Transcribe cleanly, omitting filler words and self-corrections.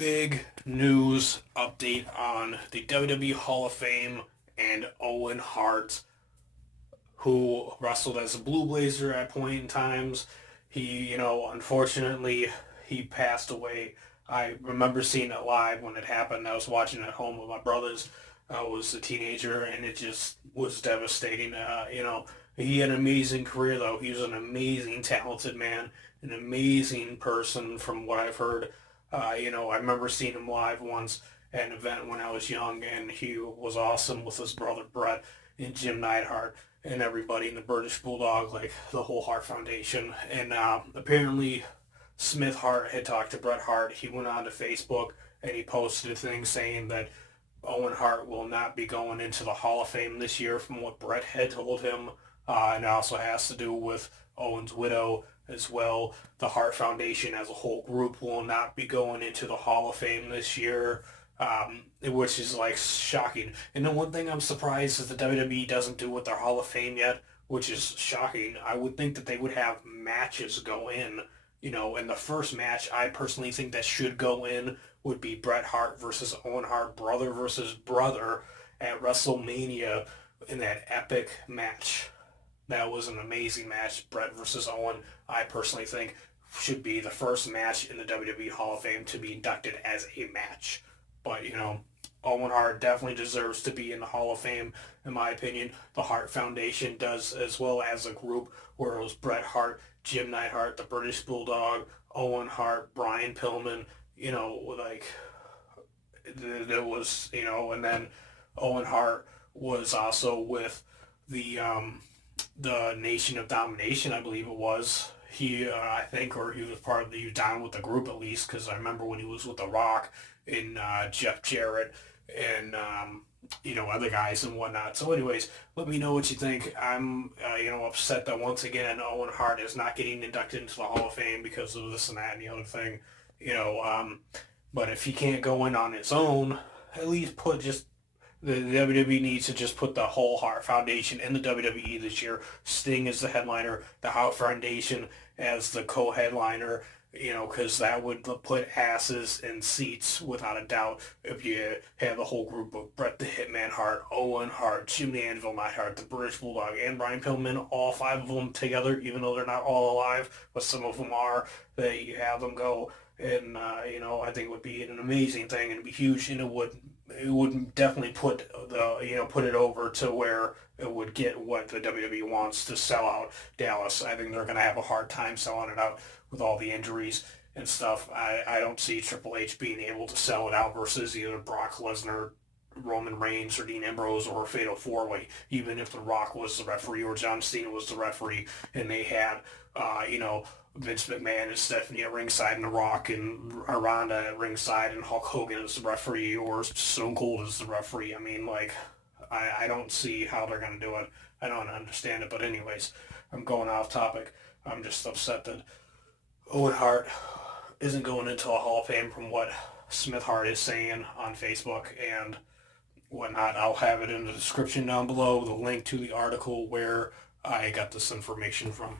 big news update on the WWE Hall of Fame and Owen Hart, who wrestled as a Blue Blazer at point in times. Unfortunately, he passed away. I remember seeing it live when it happened. I was watching it at home with my brothers. I was a teenager, and it just was devastating. He had an amazing career, though. He was an amazing, talented man, an amazing person from what I've heard. I remember seeing him live once at an event when I was young, and he was awesome with his brother Brett and Jim Neidhart and everybody in the British Bulldog, like the whole Hart Foundation. And apparently, Smith Hart had talked to Bret Hart. He went on to Facebook and he posted a thing saying that Owen Hart will not be going into the Hall of Fame this year, from what Bret had told him. And it also has to do with Owen's widow as well. The Hart Foundation as a whole group will not be going into the Hall of Fame this year, which is like shocking. And the one thing I'm surprised is the WWE doesn't do with their Hall of Fame yet, which is shocking. I would think that they would have matches go in. And the first match I personally think that should go in would be Bret Hart versus Owen Hart, brother versus brother at WrestleMania in that epic match. That was an amazing match. Bret versus Owen, I personally think, should be the first match in the WWE Hall of Fame to be inducted as a match. But, Owen Hart definitely deserves to be in the Hall of Fame, in my opinion. The Hart Foundation does as well as a group where it was Bret Hart, Jim Neidhart, the British Bulldog, Owen Hart, Brian Pillman, like, there was, and then Owen Hart was also with the Nation of Domination, I believe it was. I think, or he was part of he was down with the group at least, because I remember when he was with The Rock and Jeff Jarrett and other guys and whatnot. So, anyways, let me know what you think. I'm upset that once again Owen Hart is not getting inducted into the Hall of Fame because of this and that and the other thing. You know, um, but if he can't go in on his own, at least put just the WWE needs to just put the whole Hart Foundation in the WWE this year. Sting as the headliner, the Hart Foundation as the co-headliner, because that would put asses in seats without a doubt if you have the whole group of Bret the Hitman Hart, Owen Hart, Jim the Anvil Neidhart, the British Bulldog, and Brian Pillman, all five of them together, even though they're not all alive, but some of them are, that you have them go. And I think it would be an amazing thing, and it'd be huge, and it would definitely put it over to where it would get what the WWE wants to sell out Dallas. I think they're going to have a hard time selling it out with all the injuries and stuff. I don't see Triple H being able to sell it out versus either Brock Lesnar, Roman Reigns, or Dean Ambrose, or a Fatal 4-Way. Even if The Rock was the referee or John Cena was the referee, and they had, Vince McMahon and Stephanie at ringside, and The Rock and Ronda at ringside, and Hulk Hogan as the referee, or Stone Cold as the referee. I mean, like, I don't see how they're going to do it. I don't understand it. But anyways, I'm going off topic. I'm just upset that Owen Hart isn't going into a Hall of Fame from what Smith Hart is saying on Facebook and whatnot. I'll have it in the description down below, the link to the article where I got this information from.